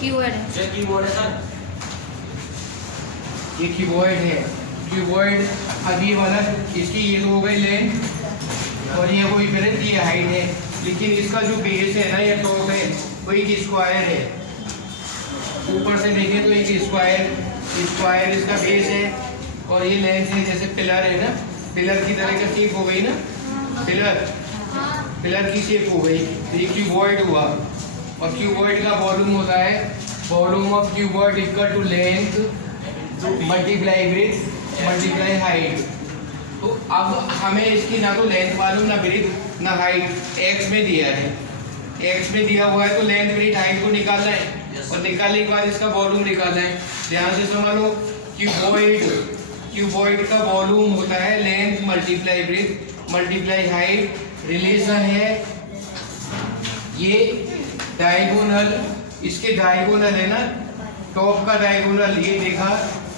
Keyword है। ये keyword है। कीवर्ड अभी वाला इसकी ये तो हो गई लेंथ और ये कोई ब्रेथ ये हाइट है, लेकिन इसका जो बेस है ना ये टॉप है वो एक स्क्वायर है। ऊपर से देखें तो एक स्क्वायर इसका बेस है और ये लेंथ है, जैसे पिलर है ना, पिलर की तरह का शेप हो गई ना, पिलर की शेप हो गई, तो ये क्यूबॉइड हुआ। और क्यूबॉइड का वॉल्यूम होता है, volume of cuboid equal to length multiply breadth multiply height. तो अब हमें इसकी ना तो लेंथ मालूम ना ब्रेथ ना हाइट, एक्स में दिया है, एक्स में दिया हुआ है तो लेंथ ब्रेथ हाइट को निकालना है और निकालने के बाद इसका वॉल्यूम निकालना है। ध्यान से समझ लो, क्यूबॉइड का वॉल्यूम होता है length multiply breadth multiply height. Relation है ये डायगोनल, इसके डायगोनल है ना, टॉप का डायगोनल ये देखा,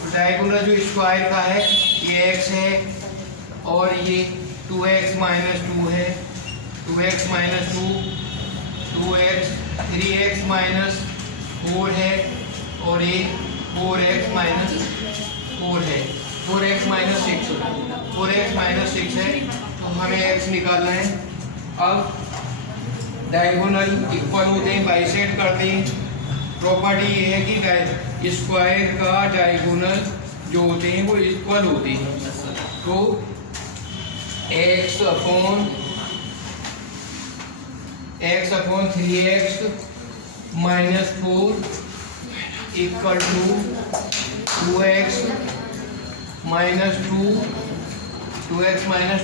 डायगोनल जो स्क्वायर का है ये x है और ये 2x माइनस 2 है, 2x minus 2, 2x 3x minus 4 है और ये 4x माइनस 4 है, 4x माइनस 6 है। तो हमें x निकालना है। अब डायगोनल इक्वल होते हैं, बाइसेक्ट करते हैं। प्रॉपर्टी ये है कि स्क्वायर का डायगोनल जो होते हैं वो इक्वल होते हैं। तो x upon 3x minus 4 equal to 2x minus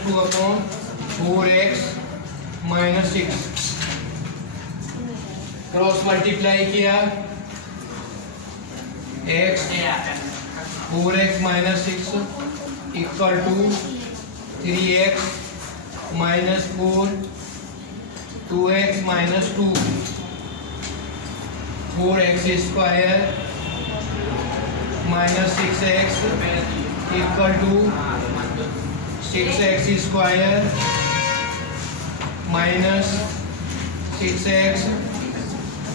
2 upon 4x minus 6। Cross multiply किया, x 4x minus 6 equal to 3x minus 4 2x minus 2, 4x square minus 6x equal to 6x square minus 6x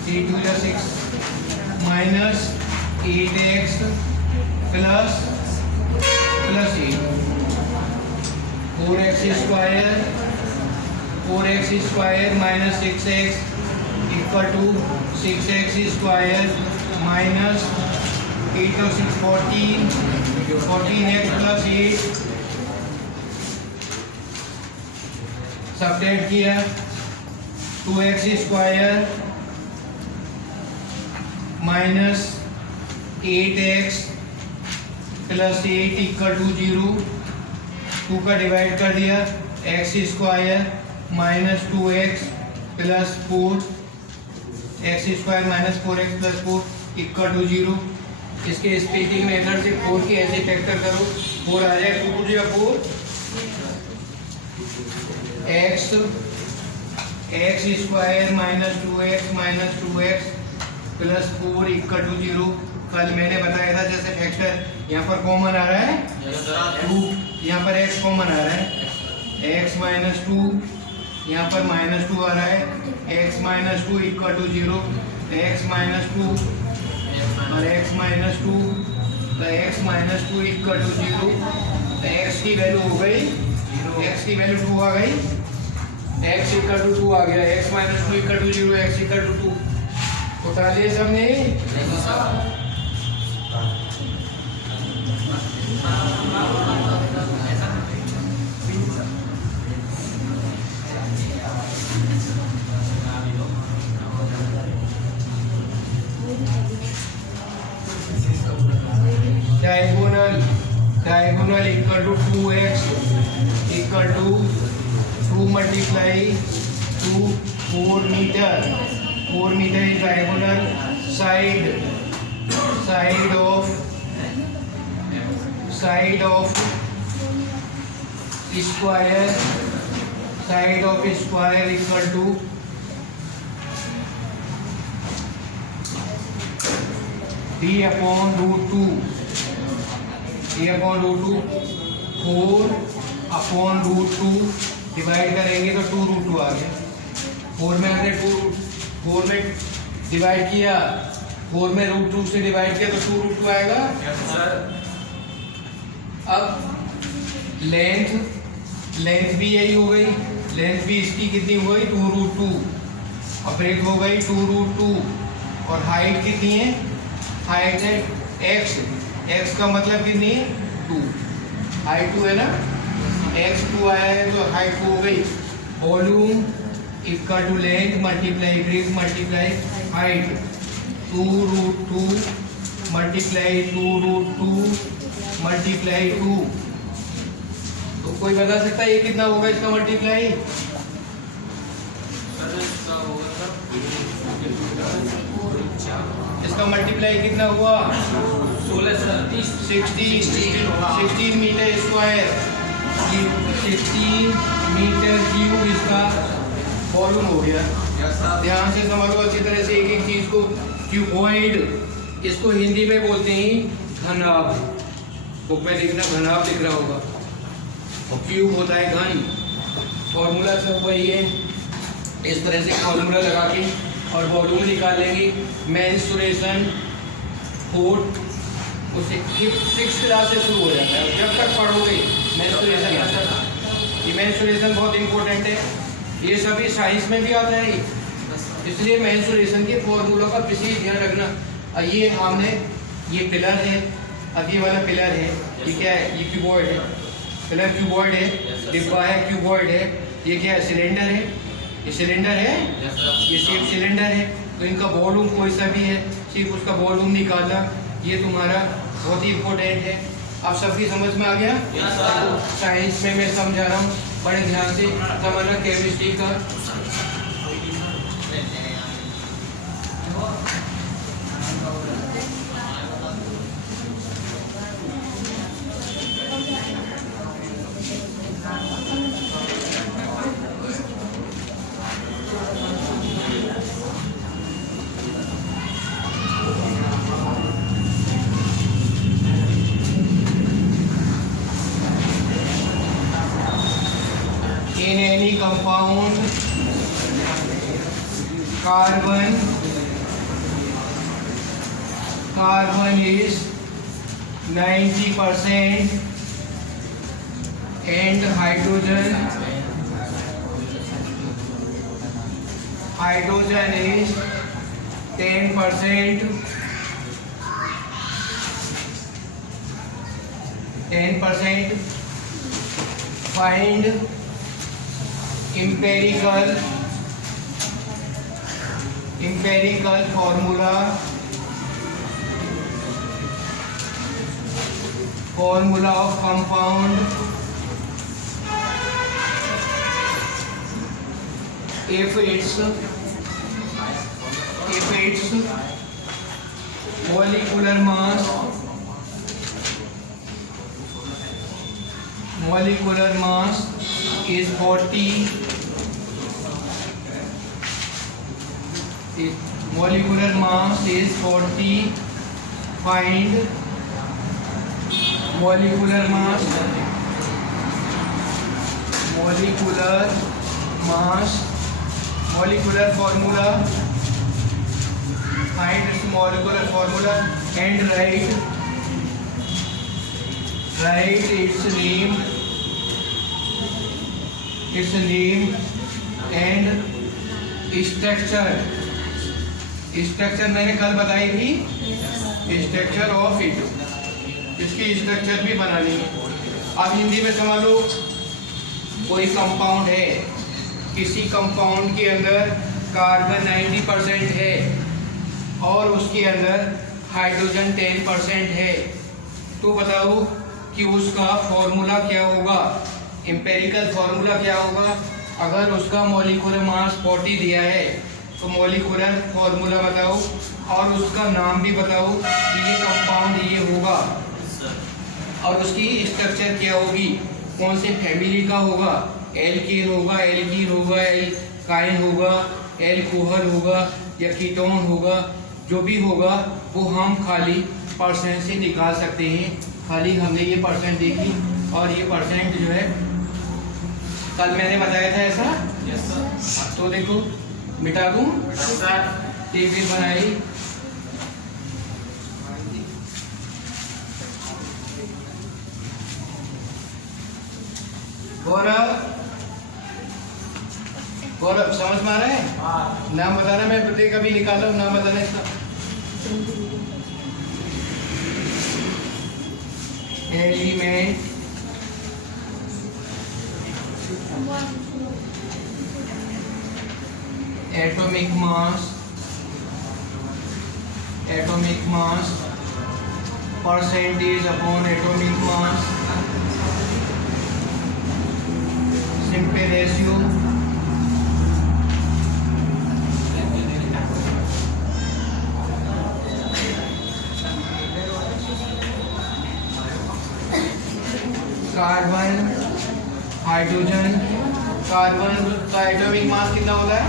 3 2 6 minus 8x plus 8, 4x square minus 6x equal to 6x square minus 8 और 6 14x plus 8 subtract किया, 2x square minus 8x plus 8 equal to 0, 2 का divide कर दिया, x square minus 2x plus 4 x square minus 4x plus 4 equal to 0। इसके splitting method से 4 की ऐसे factor करो, 4 आ जाए 2 4 x square minus 2x plus 4 equal to 0। कल मैंने बताया था जैसे फैक्टर यहाँ पर कॉमन आ रहा है 2, यहाँ पर x कॉमन आ रहा है, x माइनस 2 यहाँ पर माइनस 2 आ रहा है, x minus 2 equal to 0, x minus 2 और x माइनस 2 तो x minus 2 equal to 0। x की वैल्यू हो गई, x की वैल्यू 2 आ गई, x इक्वल टू 2 आ गया, x minus 2 equal to 0, x equal to 2। उतार लिए सबने? Diagonal equal to 2x equal to 2 multiply 2 4 metre, 4 metre is diagonal. Side of square equal to 3/√2 4/√2 divide करेंगे तो 2√2 आ गया, 4 में आ गया 2 4 में डिवाइड किया, 4 में √2 से डिवाइड किया तो 2√2 आएगा। अब लेंथ भी यही हो गई, लेंथ भी इसकी कितनी हो गई 2√2, और ब्रेथ हो गई 2√2, और हाइट कितनी है, हाइट है x का मतलब कितनी है 2, हाइट 2 है ना, x 2 आया है तो हाइट 2 हो गई। Volume equal to length multiply breadth multiply height, 2√2 multiply 2√2 multiply 2। तो कोई बता सकता है ये कितना होगा इसका मल्टीप्लाई? इसका मल्टीप्लाई कितना हुआ 16 मीटर स्क्वायर, 16 मीटर क्यूब इसका वॉल्यूम हो गया। ध्यान से समझो अच्छी तरह से एक एक चीज को। क्यूबॉइड इसको हिंदी में बोलते हैं घनाभ, बुक में लिखना घनाभ लिख रहा होगा, और क्यूब होता है घन। फॉर्मूला सब वही है, इस तरह से फॉर्मूला लगा के और वॉल्यूम निकालेंगे। मेंसुरेशन फोर्थ उसे 6th क्लास से शुरू हो जाता है, जब तक पढ़ोगे मेंसुरेशन आता है। ये मेंसुरेशन बहुत इंपॉर्टेंट है, ये सभी साइंस में भी आता है, इसलिए मेंसुरेशन के फॉर्मूला का विशेष ध्यान रखना। ये हमने ये पिलर है, अब ये वाला पिलर है, ये क्या है, ये क्यूबॉइड है, पिलर क्यूबॉइड है, डिब्बा है क्यूबॉइड है, ये क्या है सिलेंडर है, ये सिलेंडर है, ये सेफ सिलेंडर है। तो इनका वॉल्यूम कोई सा भी है, सिर्फ उसका वॉल्यूम निकालना, ये तुम्हारा बहुत ही इम्पोर्टेंट है। आप सबकी समझ में आ गया? साइंस में मैं समझा रहा हूँ, बड़े ध्यान से समझना। केमिस्ट्री का in any compound carbon is 90% and hydrogen is 10%. 10%. Find empirical formula of compound if its molecular mass is 40. Molecular mass is 40. Find molecular formula. Find its molecular formula and write its name and structure मैंने कल बताई थी, structure of it, इसकी structure भी बनानी है। अब हिंदी में समझ लो, कोई कंपाउंड है, किसी कंपाउंड के अंदर कार्बन 90% है और उसके अंदर हाइड्रोजन 10% है, तो बताओ कि उसका फॉर्मूला क्या होगा, एम्पेरिकल फॉर्मूला क्या होगा। अगर उसका मॉलिक्यूलर मास 40 दिया है तो मॉलिक्यूलर फॉर्मूला बताओ और उसका नाम भी बताओ कि ये कंपाउंड ये होगा और उसकी स्ट्रक्चर क्या होगी, कौन से फैमिली का होगा, एल्केन होगा, एल्कीन होगा, एल्काइन होगा, एल्कोहल होगा या कीटोन होगा, जो भी होगा वो हम खाली परसेंट से निकाल सकते हैं। खाली हमने ये परसेंट देखी और ये परसेंट जो है कल मैंने बताया था ऐसा। तो देखो मिटा दूं? टेबल बनाई, गौरव गौरव समझ में आ रहा है? नाम बताना, मैं प्रत्येक कभी निकाला हूं, नाम बताना इसका। Element atomic mass percentage upon atomic mass simple ratio carbon hydrogen, carbon का एटॉमिक मास कितना होता है?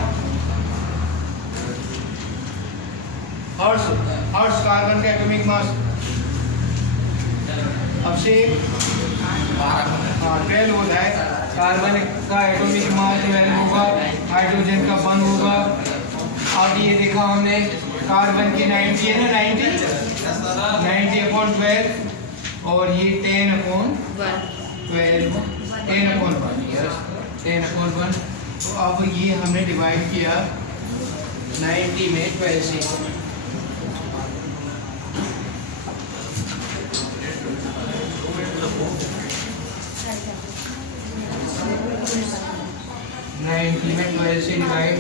हर्ष कार्बन का एटॉमिक मास अब से 12 होता है। कार्बन का एटॉमिक मास 12 होगा, हाइड्रोजन का 1 होगा। अब ये देखा हमने कार्बन की 90 है ना, 90/12 और ये 10/12 10/1। तो अब ये हमने डिवाइड किया 90 में 12 से। में 12 से डिवाइड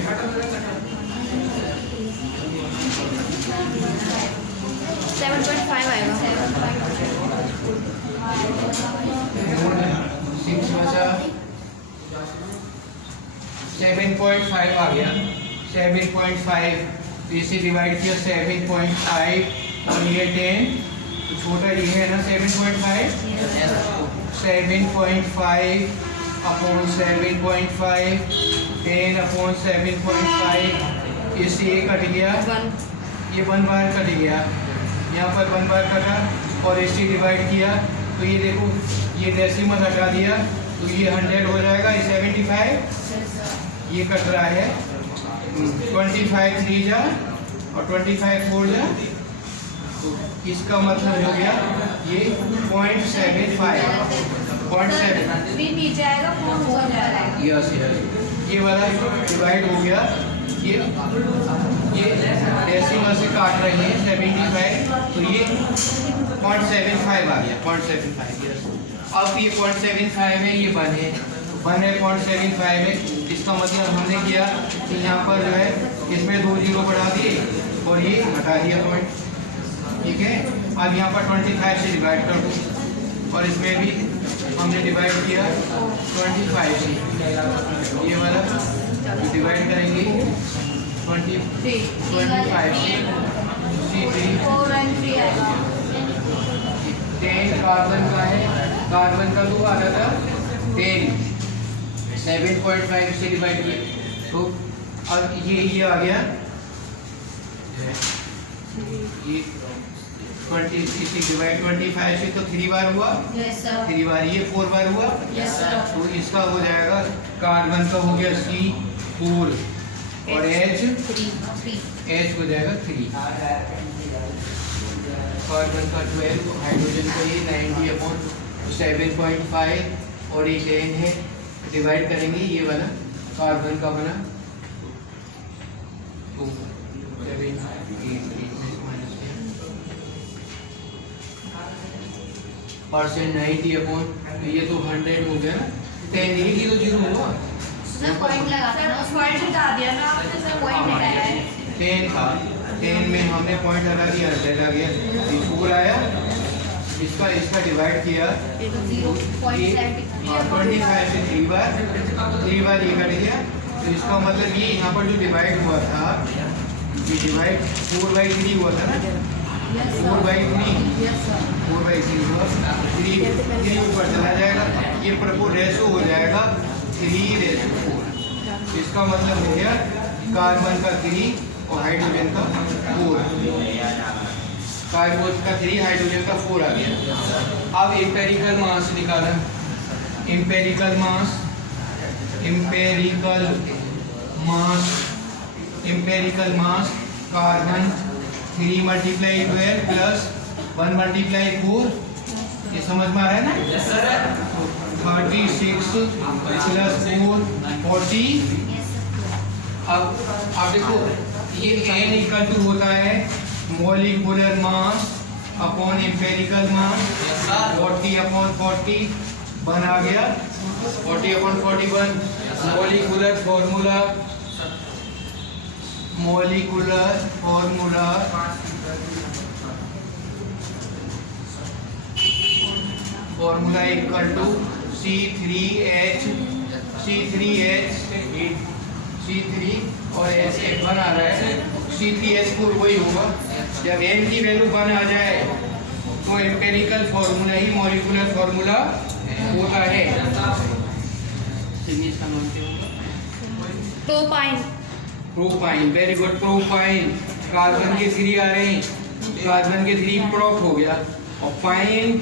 7.5 आएगा। 6 बचा, 7.5 आ गया। 7.5 इसे डिवाइड किया 7.5 और ये 10, तो छोटा ये है ना 7.5, 7.5 अपॉन 7.5 10/7.5 इससे ये कट गया, ये 1 बार कट गया, यहाँ पर 1 बार कटा और इससे डिवाइड किया तो ये देखो ये डेसिमल हटा दिया तो ये 100 हो जाएगा। ये 75 ये कट रहा है, 25 3 जा और 25 4 जा, तो इसका मतलब हो गया ये 0.75 नीचे आएगा, हो जाएगा। यस ये वाला डिवाइड हो गया। ये डेसिमल से काट रहे हैं 75 तो ये 0.75 आ गया, 0.75। यस अब ये 0.75 है, ये 1 है, 0.75 है। इसका मतलब हमने किया कि यहाँ पर जो है इसमें 2 जीरो बढ़ा दिए और ये हटा दिया पॉइंट, ठीक है। अब यहाँ पर 25 से डिवाइड कर दो और इसमें भी हमने डिवाइड किया 25 से, ये वाला डिवाइड करेंगे 25 से, C3 4 और 3 आएगा। 10 कार्बन का है, कार्बन का तो आ रहा था 10, 7.5 से डिवाइड किया तो अब ये आ गया ये 20 से डिवाइड 25 से तो 3 बार हुआ, 3 बार ये 4 बार हुआ, तो इसका हो जाएगा कार्बन का हो गया C4 और H हो जाएगा 3, कार्बन का 12, हाइड्रोजन का ये 90/7.5 और ये 10 है, डिवाइड करेंगे ये वाला कार्बन का बना 2 7 8 परसेंट 90/, ये तो 100 हो गया ना, 10 लिखी तो 0 हुआ, पॉइंट लगा पॉइंट हटा दिया ना आपने, सर पॉइंट लगाया है 10 था, 10 में हमने पॉइंट लगा दिया, 100 आ गया, ये 4 आया, इसका डिवाइड किया 25 से 3 बार ये कट गया, तो इसका मतलब ये यहाँ पर जो डिवाइड हुआ था ये डिवाइड 4/3 हुआ था ना, 4/3 हुआ, 3 ऊपर चला जाएगा, ये प्रपोर्ट रेशो हो जाएगा 3:4। इसका मतलब हो गया कार्बन का 3 और हाइड्रोजन का 4, कार्बन का 3 हाइड्रोजन का 4 आ गया। अब एम्पेरिकल मास निकाला, एम्पेरिकल मास empirical mass carbon 3 multiply 12 plus 1 multiply 4, ये समझ में आ रहा है ना? Yes sir. 36 प्लस 4 40। अब देखो ये n इक्वल टू होता है molecular mass upon empirical mass. 40 upon 40 1 आ गया, 40 upon 41। Molecular formula formula equal to C3 और S एक 1 आ रहा है, C3H4 वही होगा। जब n की वैल्यू 1 आ जाए तो एम्पेरिकल फॉर्मूला ही मॉलिक्यूलर फॉर्मूला होता है। Propyne, very good. Propyne, carbon के 3 आ रहे हैं, कार्बन के 3 प्रोप हो गया, और पाइन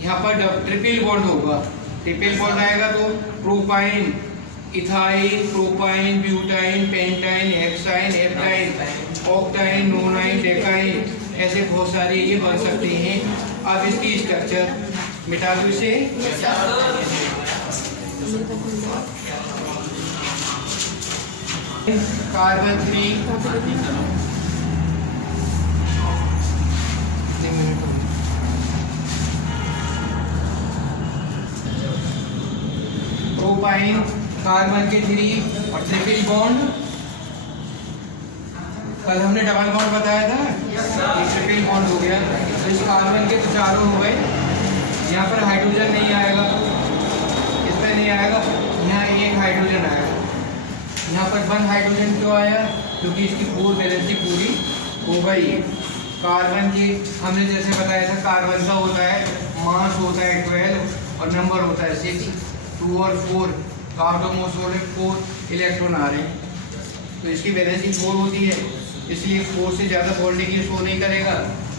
यहाँ पर ट्रिपल बॉन्ड होगा, ट्रिपल बॉन्ड आएगा तो propyne, ethyne, propyne, butyne, pentyne, hexyne, heptyne, octyne, nonyne, decyne, ऐसे बहुत सारे ये बन सकते हैं। अब इसकी स्ट्रक्चर मिटा दो इसे। कार्बन 3 प्रोपाइन, कार्बन के 3 और ट्रिपल बॉन्ड। कल हमने डबल बॉन्ड बताया था, ये ट्रिपल बॉन्ड हो गया। तो इस कार्बन के तो चारों हो गए, यहाँ पर हाइड्रोजन नहीं आएगा, इस पर नहीं आएगा, यहाँ एक हाइड्रोजन आएगा। यहाँ पर 1 हाइड्रोजन क्यों आया? क्योंकि इसकी 4 वैलेंसी पूरी हो गई। कार्बन की हमने जैसे बताया था, कार्बन का होता है मास होता है 12 और नंबर होता है 6, 2 और 4, कार्बोमोसोल 4 इलेक्ट्रॉन आ रहे हैं, तो इसकी वैलेंसी 4 होती है, इसलिए 4 से ज़्यादा बॉन्डिंग ये शो नहीं करेगा।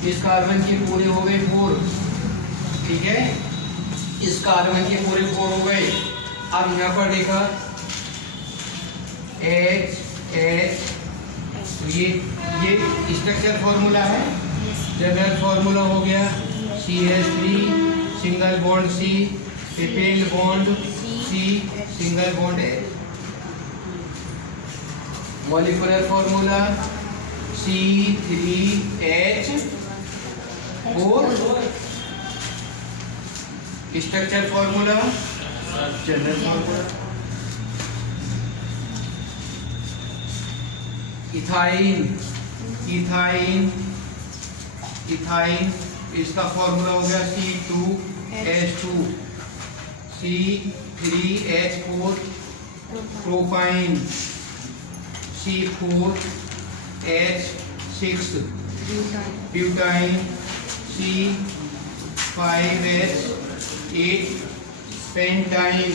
इस कार्बन की पूरे हो गए 4, ठीक है, इस कार्बन के पूरे 4 हो गए। अब यहाँ पर देखा H, तो ये स्ट्रक्चर फॉर्मूला है। जनरल फॉर्मूला हो गया CH3 single bond C, triple bond C, single bond H। Molecular formula C3H4। Structure formula general formula ethyne, इसका फॉर्मूला हो गया C2H2, C3H4, propyne C4H6, butyne C5H8, pentyne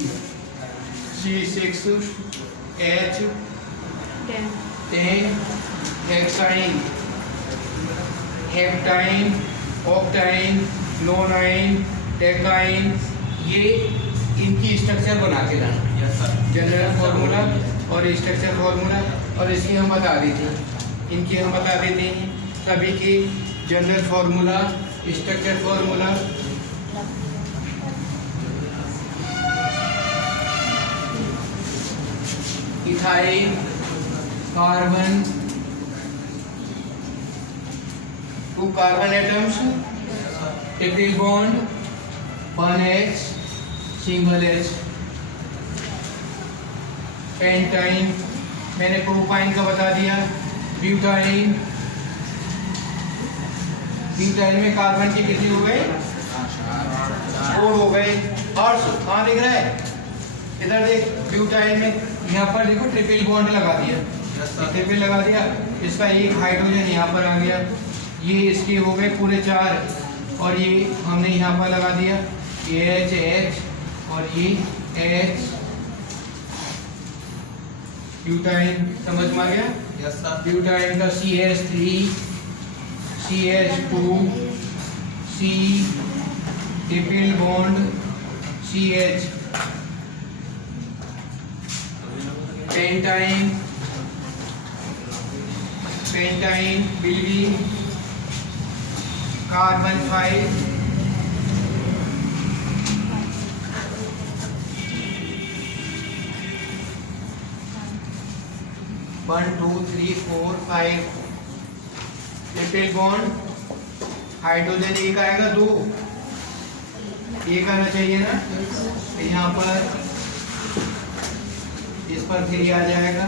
C6H10, hexyne, heptyne, octyne, nonyne, decyne, ये इनकी structure बना के लाना। General formula और structure formula, और इसकी हम बता देते हैं, इनकी हम बता देते हैं सभी के general formula, structure formula. Ethyne, carbon, 2 carbon atoms, triple bond, 1H, single H। Pentyne, मैंने प्रोपाइन का बता दिया। ब्यूटाइन, ब्यूटाइन में कार्बन की कितनी हो गई? 4 हो गए। हर्ष कहाँ दिख रहा है? इधर देख, ब्यूटाइन में यहाँ पर देखो ट्रिपल बॉन्ड लगा दिया, ट्रिपल लगा दिया, इसका एक हाइड्रोजन यहाँ पर आ गया, ये इसके हो गए पूरे 4, और ये हमने यहाँ पर लगा दिया H और ये H। ब्यूटाइन समझ में आ गया? Yes sir. ब्यूटाइन का CH3, CH2, C, triple bond CH। Pentyne pentyne बिल्वी, carbon 5, one two three four 5 triple bond, hydrogen एक आएगा, 2 एक आना चाहिए ना, तो यहाँ पर इस पर 3 आ जाएगा।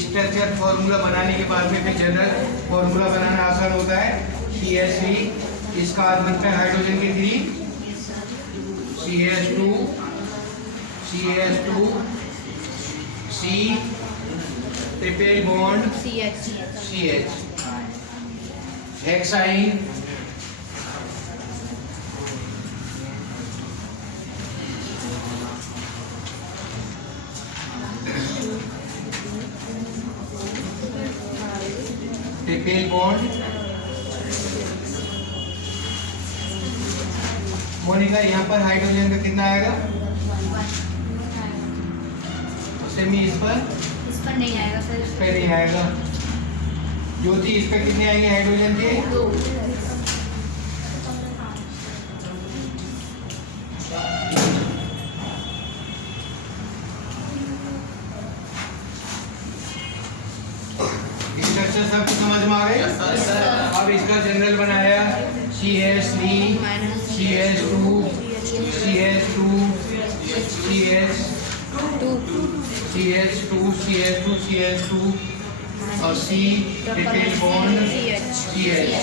स्ट्रक्चर फॉर्मूला बनाने के बाद में फिर जनरल फॉर्मूला बनाना आसान होता है। CH3, इस कार्बन पे हाइड्रोजन के 3, CH2 C, triple bond CH, hexyne, triple bond. Monica यहाँ पर हाइड्रोजन का कितना आएगा? सेमी इस पर नहीं आएगा सर, इस पर नहीं आएगा। ज्योति इस पर कितने आएंगे हाइड्रोजन के? 2। स्ट्रक्चर सबको समझ में आ गए? अब इसका जनरल बनाया CH3 CH2 CH2 CH2 और C ट्रिपल बॉन्ड CH।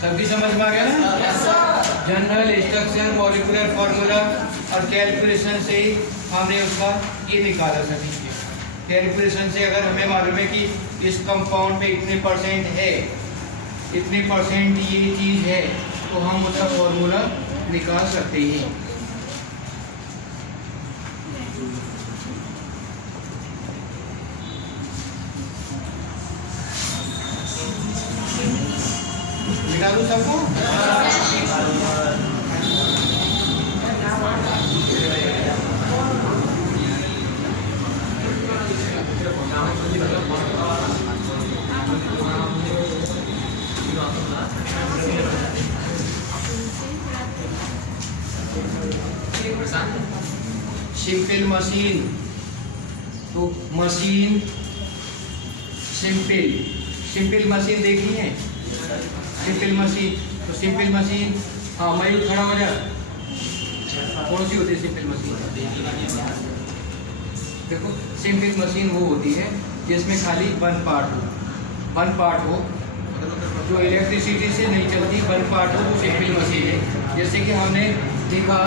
सबकी समझ में आ गया ना? जनरल स्ट्रक्चर, मॉलिक्यूलर फॉर्मूला और कैलकुलेशन से हमने उसका ये निकाला। सभी कैलकुलेशन से अगर हमें मालूम है कि इस कंपाउंड में इतने % है, इतने % ये चीज़ है, तो हम उसका फॉर्मूला निकाल सकते हैं। निकालूं सबको? सिंपल मशीन, तो मशीन सिंपल मशीन देखी है? सिंपल मशीन, तो सिंपल मशीन, हाँ मयूर खड़ा हो जा। कौन सी होती है सिंपल मशीन? देखो सिंपल मशीन वो होती है जिसमें खाली वन पार्ट हो, जो इलेक्ट्रिसिटी से नहीं चलती, वन पार्ट हो, वो सिंपल मशीन है। जैसे कि हमने देखा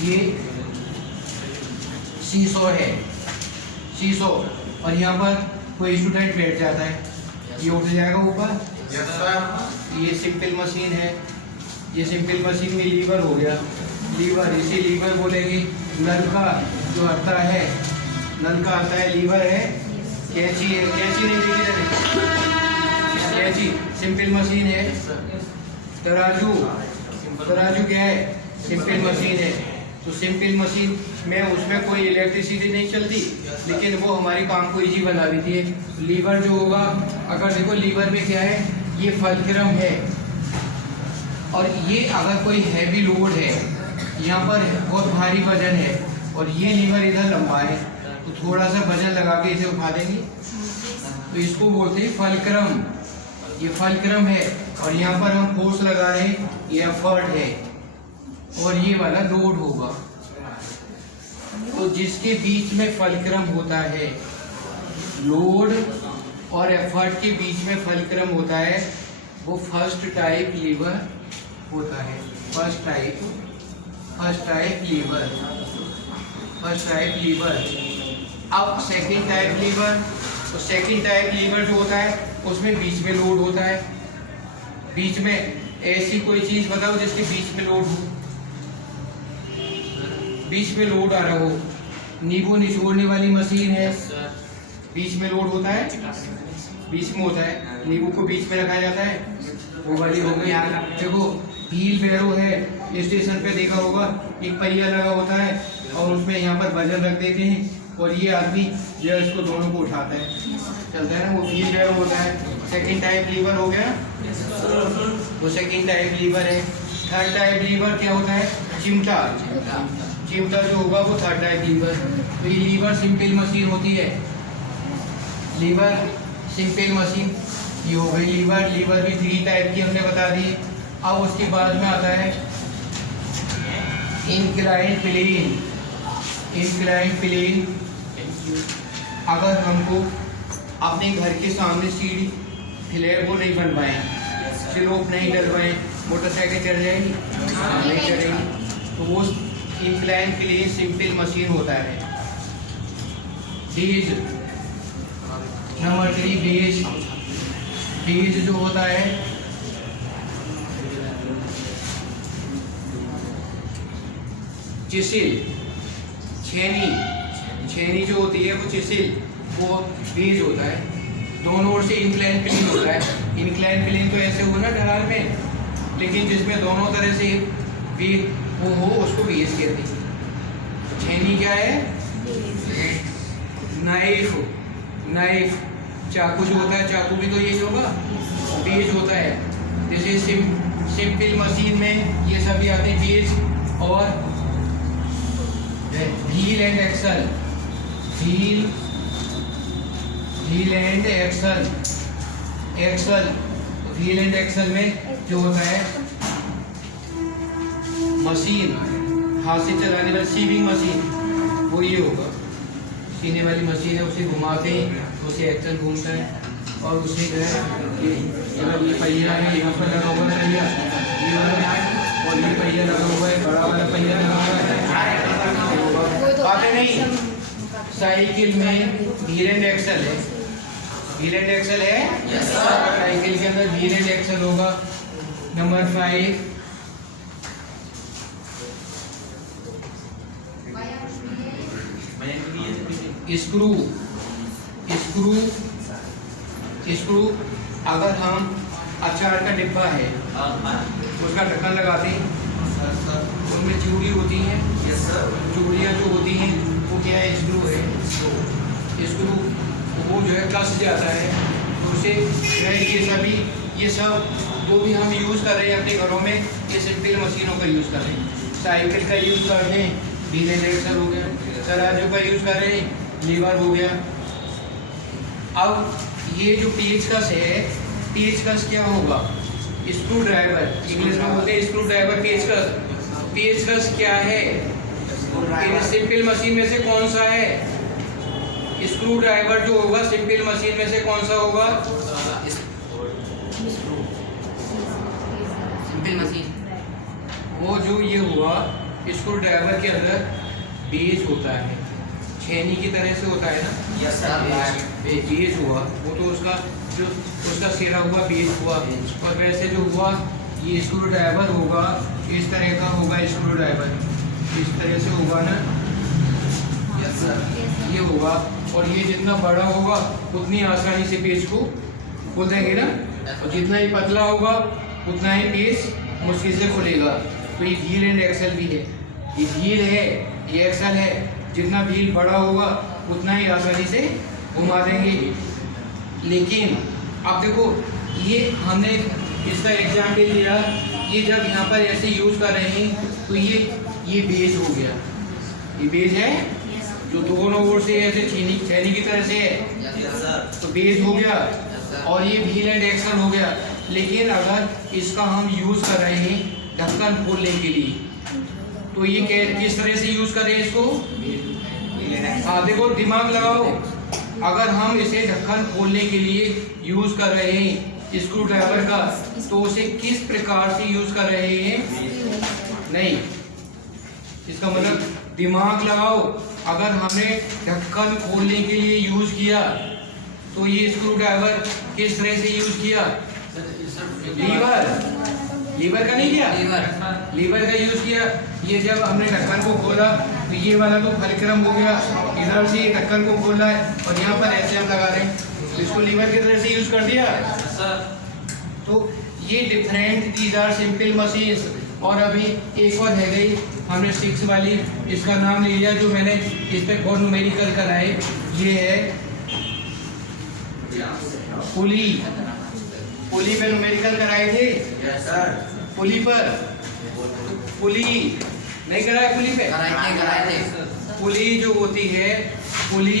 ये सीसो है, सीसो, और यहाँ पर कोई स्टूडेंट बैठ जाता है, ये उठ जाएगा ऊपर। ये सिंपल मशीन है। ये सिंपल मशीन में लीवर हो गया, लीवर, इसी लीवर बोलेंगे। नल का जो आता है, नल का आता है, लीवर है। कैंची है, कैंची नहीं देखी जाती, कैंची सिंपल मशीन है। तराजू, तराजू क्या है? सिंपल मशीन है। तो सिंपल मशीन में उसमें कोई इलेक्ट्रिसिटी नहीं चलती, लेकिन वो हमारे काम को इजी बना देती है। लीवर जो होगा, अगर देखो लीवर में क्या है, ये फलक्रम है, और ये अगर कोई हैवी लोड है, यहाँ पर बहुत भारी वजन है, और ये लीवर इधर लंबा है, तो थोड़ा सा वजन लगा के इसे उठा देंगे, तो इसको बोलते हैं फलक्रम। ये फलक्रम है, और यहाँ पर हम फोर्स लगा रहे हैं, ये एफर्ट है, और ये वाला लोड होगा। तो जिसके बीच में फलक्रम होता है, लोड और एफर्ट के बीच में फलक्रम होता है, वो फर्स्ट टाइप लीवर होता है। First type lever. अब सेकंड टाइप लीवर, तो सेकंड टाइप लीवर जो होता है, उसमें बीच में लोड होता है। बीच में ऐसी कोई चीज बताओ जिसके बीच में लोड हो, बीच में लोड आ रहा हो। नींबू निचोड़ने वाली मशीन है, बीच में लोड होता है, बीच में होता है, नींबू को बीच में रखा जाता है, वो वाली हो गई। देखो व्हील बैरो है, स्टेशन पे देखा होगा एक पहिया लगा होता है और उसमें यहाँ पर वजन रख देते हैं और ये आदमी जो है इसको दोनों को उठाता है, चलता है ना, वो व्हील ड्राइव होता है। सेकंड टाइप लीवर हो गया, वो सेकंड टाइप लीवर है। थर्ड टाइप लीवर क्या होता है? चिमटा। चिमटा जो होगा वो थर्ड टाइप लीवर। तो ये लीवर सिंपल मशीन होती है, लीवर सिंपल मशीन ये हो गई लीवर। लीवर भी 3 टाइप की हमने बता दी। अब उसके बाद में आता है इंक्लाइन प्लेन। इंक्लाइन प्लेन, अगर हमको अपने घर के सामने सीढ़ी फ्लैट वो नहीं बनवाएं, स्लोप नहीं डलवाएं, मोटरसाइकिल चढ़ जाएगी? नहीं चढ़ेगी। तो वो इंक्लाइन प्लेन सिंपल मशीन होता है। Beige number 3, beige. बेज जो होता है चिसिल, छेनी। छेनी जो होती है वो चिसिल, वो बेज होता है। दोनों ओर से इंक्लाइन प्लेन होता है। इंक्लाइन प्लेन तो ऐसे हुआ ना ढलान में, लेकिन जिसमें दोनों तरह से बेज वो हो उसको बेज कहते हैं। छेनी क्या है? नाइफ। नाइफ, चाकू जो होता है, चाकू भी तो यही होगा, बेज होता है। जैसे सिंपल मशीन में ये सभी आते हैं, बेज और wheel and axle. Wheel and axle. Axle, wheel and axle में जो होता है मशीन हाथ से चलाने वाली सीविंग मशीन, वो ये होगा। सीने वाली मशीन है, उसे घुमाते हैं तो उसे एक्सल घूमता है और उसे जो है ये पहिया है, यहाँ पर लगा हुआ पहिया, ये वाला है, और ये पहिया लगा हुआ है, बड़ा वाला पहिया लगा हुआ है। बातें नहीं, साइकिल में व्हील एंड एक्सल है। व्हील एंड एक्सल है, साइकिल के अंदर व्हील एंड एक्सल होगा। Number 5, screw. स्क्रू, स्क्रू, अगर हम अचार का डिब्बा है उसका ढक्कन लगाते हैं, उनमें चूड़ी होती हैं, चूड़ियाँ जो होती हैं वो क्या है? स्क्रू है। स्क्रू वो जो है कस जाता है, तो उसे ये सब जो भी हम यूज़ कर रहे हैं अपने घरों में, ये सिंपल मशीनों का यूज़ कर रहे हैं। साइकिल का यूज़ कर रहे हैं, व्हील एंड एक्सल हो गया। तराजू का यूज़ कर रहे हैं, लीवर हो गया। अब ये जो पेचकस है, पेचकस क्या होगा? स्क्रू ड्राइवर, इंग्लिश में बोलते हैं स्क्रू ड्राइवर, पेचकस। पेचकस क्या है? सिंपल मशीन में से कौन सा है? स्क्रू ड्राइवर जो होगा सिंपल मशीन में से कौन सा होगा? Simple machine. वो जो ये हुआ स्क्रू ड्राइवर के अंदर बेज होता है, छेनी की तरह से होता है ना। Yes sir. बेज हुआ वो तो उसका जो उसका सिरा हुआ बेज हुआ, और वैसे जो हुआ ये स्क्रू ड्राइवर होगा, इस तरह का होगा स्क्रू ड्राइवर, इस तरह से होगा ना। Yes sir. ये होगा, और ये जितना बड़ा होगा उतनी आसानी से पेज को खोल देंगे ना, और जितना ही पतला होगा उतना ही पेज मुश्किल से खुलेगा। तो ये व्हील एंड एक्सल भी है, ये व्हील है, ये एक्सल है। जितना व्हील बड़ा होगा उतना ही आसानी से घुमा देंगे। लेकिन अब देखो, ये हमने इसका एग्जाम्पल लिया, ये जब यहाँ पर ऐसे यूज़ कर रहे हैं तो ये बेज हो गया, ये बेज है जो दोनों ओर से ऐसे छेनी की तरह से है, तो बेज हो गया। और ये व्हील एंड एक्सल हो गया। लेकिन अगर इसका हम यूज़ कर रहे हैं ढक्कन खोलने के लिए, तो ये किस तरह से यूज़ करें इसको? हाँ देखो, दिमाग लगाओ। अगर हम इसे ढक्कन खोलने के लिए यूज़ कर रहे हैं स्क्रू ड्राइवर का, तो उसे किस प्रकार से यूज़ कर रहे हैं? नहीं, इसका मतलब दिमाग लगाओ। अगर हमने ढक्कन खोलने के लिए यूज़ किया तो ये स्क्रू ड्राइवर किस तरह से यूज़ किया? लीवर का नहीं किया, लीवर का यूज़ किया। ये जब हमने ढक्कन को खोला तो ये वाला तो फलक्रम हो गया, इधर से ये ढक्कन को खोला है और यहाँ पर ऐसे हम लगा रहे हैं, तो इसको लीवर की तरह से यूज़ कर दिया। तो ये different, these are simple machines. और अभी एक और है गई, हमने 6 वाली, इसका नाम ले लिया, जो मैंने इस पे और न्यूमेरिकल कराए, ये है पुली। पुली पे न्यूमेरिकल कराए थे यस सर। पुली पर, पुली नहीं कराया पुली पे। कराए थे। पुली जो होती है, पुली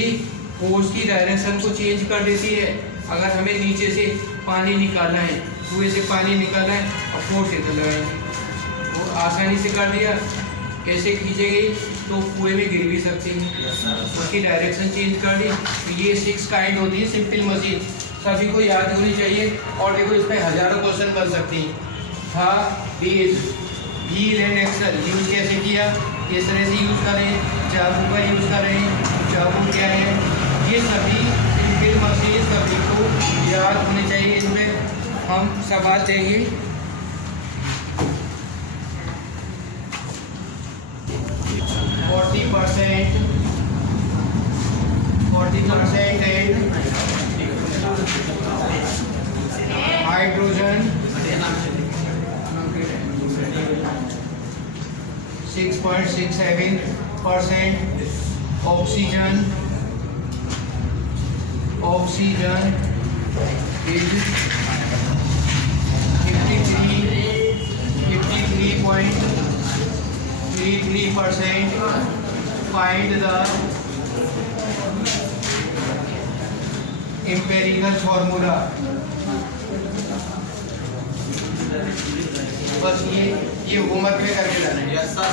फोर्स की डायरेक्शन को चेंज कर देती है। अगर हमें नीचे से पानी निकालना है, कुएं से पानी निकालना है और फोर्स इधर लगाएंगे, वो आसानी से कर दिया। कैसे खींचेगी तो कुएं में गिर भी सकती है, उसकी डायरेक्शन चेंज कर दी। तो ये 6 काइंड होती है सिंपल मशीन, सभी को याद होनी चाहिए। और देखो इस पर हजारों क्वेश्चन बन सकती हैं। था बीज, व्हील एंड एक्सल यूज कैसे किया, किस तरह से यूज करें, चाबू का यूज करें, चाबू क्या है, ये सभी सिंपल मशीन सभी को याद होनी चाहिए। इनमें हम सवाल देंगे। 40% and hydrogen 6.67%, oxygen is 53.33%. Find the empirical formula. बस ये होमवर्क में करके लाना है। Yes sir.